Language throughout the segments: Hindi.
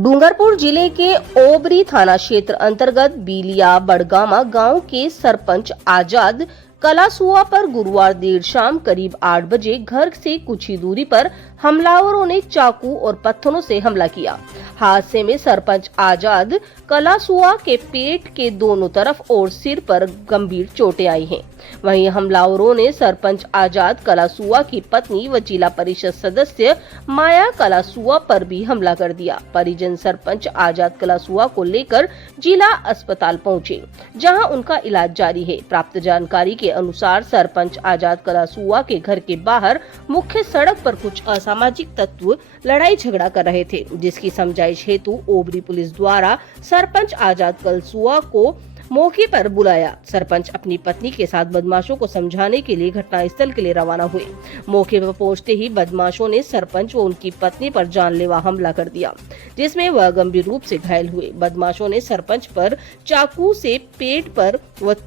डूंगरपुर जिले के ओबरी थाना क्षेत्र अंतर्गत बीलिया बड़गामा गांव के सरपंच आजाद कलासुआ पर गुरुवार देर शाम करीब 8 बजे घर से कुछ ही दूरी पर हमलावरों ने चाकू और पत्थरों से हमला किया। हादसे में सरपंच आजाद कलासुआ के पेट के दोनों तरफ और सिर पर गंभीर चोटें आई हैं। वहीं हमलावरों ने सरपंच आजाद कलासुआ की पत्नी व जिला परिषद सदस्य माया कलासुआ पर भी हमला कर दिया। परिजन सरपंच आजाद कलासुआ को लेकर जिला अस्पताल पहुंचे, जहां उनका इलाज जारी है। प्राप्त जानकारी के अनुसार सरपंच आजाद कलासुआ के घर के बाहर मुख्य सड़क पर कुछ असामाजिक तत्व लड़ाई झगड़ा कर रहे थे, जिसकी समझाइश हेतु ओबरी पुलिस द्वारा सरपंच आजाद कलासुआ को मौके पर बुलाया। सरपंच अपनी पत्नी के साथ बदमाशों को समझाने के लिए घटनास्थल के लिए रवाना हुए। मौके पर पहुंचते ही बदमाशों ने सरपंच व उनकी पत्नी पर जानलेवा हमला कर दिया, जिसमें वह गंभीर रूप से घायल हुए। बदमाशों ने सरपंच पर चाकू से पेट पर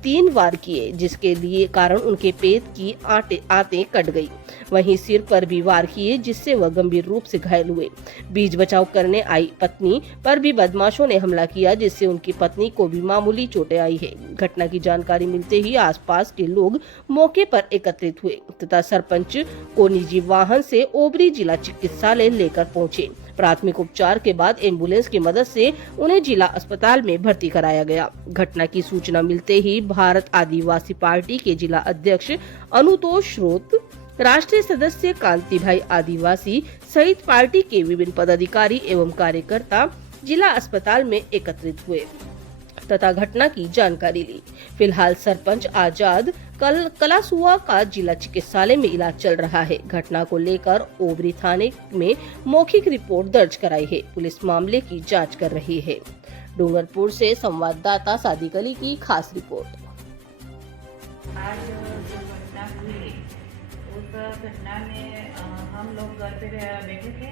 3 वार किए, जिसके लिए कारण उनके पेट की आंतें कट गई। वहीं सिर पर भी वार किए, जिससे वह गंभीर रूप से घायल हुए। बीच बचाव करने आई पत्नी पर भी बदमाशों ने हमला किया, जिससे उनकी पत्नी को भी मामूली चोटें आई है। घटना की जानकारी मिलते ही आसपास के लोग मौके पर एकत्रित हुए तथा सरपंच को निजी वाहन से ओबरी जिला चिकित्सालय लेकर पहुंचे। प्राथमिक उपचार के बाद एम्बुलेंस की मदद से उन्हें जिला अस्पताल में भर्ती कराया गया। घटना की सूचना मिलते ही भारत आदिवासी पार्टी के जिला अध्यक्ष अनुतोष श्रोत, राष्ट्रीय सदस्य कांति भाई आदिवासी सहित पार्टी के विभिन्न पदाधिकारी एवं कार्यकर्ता जिला अस्पताल में एकत्रित हुए तथा घटना की जानकारी ली। फिलहाल सरपंच आजाद कलासुआ का जिला चिकित्सालय में इलाज चल रहा है। घटना को लेकर ओबरी थाने में मौखिक रिपोर्ट दर्ज कराई है। पुलिस मामले की जांच कर रही है। डूंगरपुर से संवाददाता सादिक अली की खास रिपोर्ट। आज जो घटना हुई उस घटना में हम लोग घर पे बैठे थे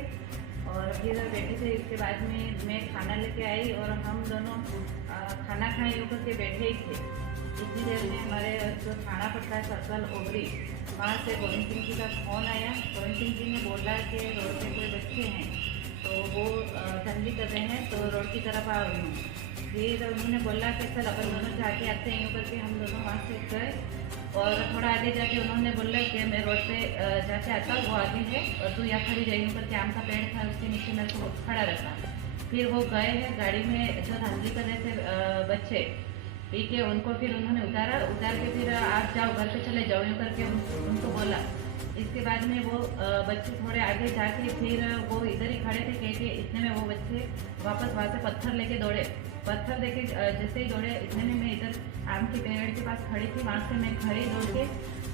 और फिर बैठे थे। इसके बाद में मैं खाना लेके आई और हम दोनों खाना खाए होकर के बैठे ही थे। इतनी देर में हमारे जो थाना पड़ता है सर्कल ओबरी, वहाँ से गोविंद सिंह जी का फ़ोन आया। गोविंद सिंह जी ने बोला कि रोड पे कोई बच्चे हैं तो वो दंगली कर रहे हैं, तो रोड की तरफ आ रहे हैं। फिर उन्होंने बोला कि चल अपन दोनों जाके आते हैं। यूँ करके हम दोनों वहाँ से गए और थोड़ा आगे जाके उन्होंने बोला कि मैं रोड पे जाके आता हूँ, वो आगे है और तू यहाँ खड़ी रही। करके आम का पेड़ था, उसके नीचे मेरे को खड़ा रखा। फिर वो गए हैं गाड़ी में, जो धांधली कर रहे थे बच्चे पी के, उनको फिर उन्होंने उतार के फिर आप जाओ घर पे चले जाओ, यूँ करके उनको बोला। इसके बाद में वो बच्चे थोड़े आगे जाके फिर वो इधर ही खड़े थे कह के, इतने में वो बच्चे वापस वहाँ से पत्थर लेके दौड़े। पत्थर देखे जैसे ही दौड़े, इतने में मैं इधर आम के पेड़ के पास खड़ी थी, वहाँ से मैं खड़ी दौड़ के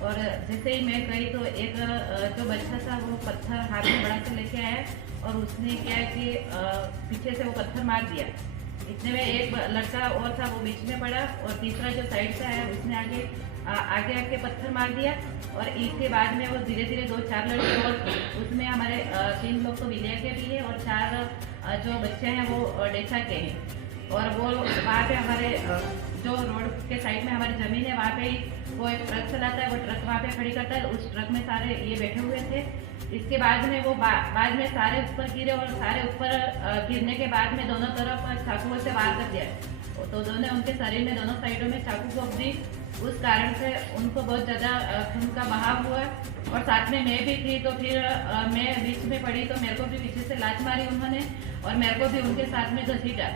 और जैसे ही मैं गई तो एक जो बच्चा था वो पत्थर हाथ में बड़ा से लेके आया और उसने क्या है कि पीछे से वो पत्थर मार दिया। इतने में एक लड़का और था, वो बीच में पड़ा और तीसरा जो साइड से आया उसने आगे पत्थर मार दिया। और इसके बाद में वो धीरे धीरे 2-4 लड़के और थे, उसमें हमारे 3 लोग तो विलय के भी है और 4 जो बच्चे हैं वो डेसा के हैं। और वो वहाँ पे हमारे जो रोड के साइड में हमारी ज़मीन है, वहाँ पे ही वो एक ट्रक चलाता है, वो ट्रक वहाँ पे खड़ी करता है। उस ट्रक में सारे ये बैठे हुए थे। इसके बाद में वो बाद में सारे ऊपर गिरे और सारे ऊपर गिरने के बाद में दोनों तरफ चाकुओं से वार कर दिया। तो दोनों उनके शरीर में दोनों साइडों में चाकू घोंप दी। उस कारण से उनको बहुत ज़्यादा खून का बहाव हुआ और साथ में मैं भी थी। तो फिर मैं बीच में पड़ी तो मेरे को भी पीछे से लात मारी उन्होंने और मेरे को भी उनके साथ में घसीटा।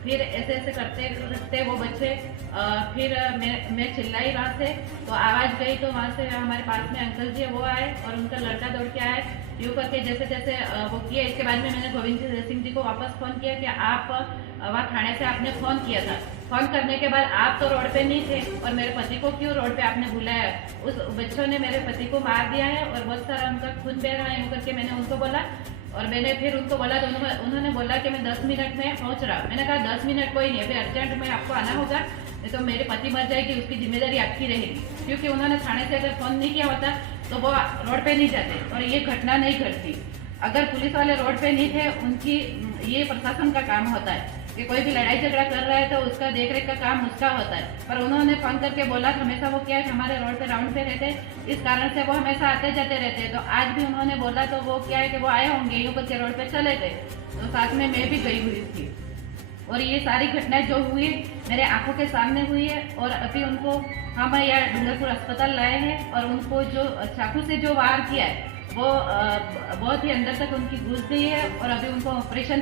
फिर ऐसे करते करते वो बच्चे फिर मैं चिल्लाई वहाँ से, तो आवाज़ गई तो वहाँ से हमारे पास में अंकल जी वो आए और उनका लड़का दौड़ के आए। यूँ करके जैसे वो किया। इसके बाद में मैंने गोविंद सिंह जी को वापस फ़ोन किया कि आप वहाँ थाने से आपने फ़ोन किया था। फ़ोन करने के बाद आप तो रोड पे नहीं थे और मेरे पति को क्यों रोड पे आपने बुलाया? उस बच्चों ने मेरे पति को मार दिया है और बहुत सारा उनका खून बह रहा है। यूँ करके मैंने उनको बोला और मैंने फिर उनको बोला, उन्होंने बोला कि मैं 10 मिनट में पहुंच रहा। मैंने कहा 10 मिनट कोई नहीं, अभी अर्जेंट में आपको आना होगा, नहीं तो मेरे पति मर जाएगी, उसकी जिम्मेदारी आपकी रहेगी। क्योंकि उन्होंने थाने से अगर फ़ोन नहीं किया होता तो वो रोड पे नहीं जाते और ये घटना नहीं घटती। अगर पुलिस वाले रोड पे नहीं थे, उनकी ये प्रशासन का काम होता है। कि कोई भी लड़ाई झगड़ा कर रहा है तो उसका देख रेख का काम उसका होता है, पर उन्होंने फोन करके बोला कि हमेशा वो क्या है कि हमारे रोड पे राउंड पे रहते, इस कारण से वो हमेशा आते जाते रहते हैं। तो आज भी उन्होंने बोला तो वो क्या है कि वो आए होंगे, यूँ करके रोड पे चले गए, तो साथ में मैं भी गई हुई थी। और ये सारी घटनाएं जो हुई मेरे आंखों के सामने हुई है, और अभी उनको हम यहाँ डूंगरपुर अस्पताल लाए हैं, और उनको जो चाकू से जो वार किया है वो बहुत ही अंदर तक उनकी घुस गई है, और अभी उनको ऑपरेशन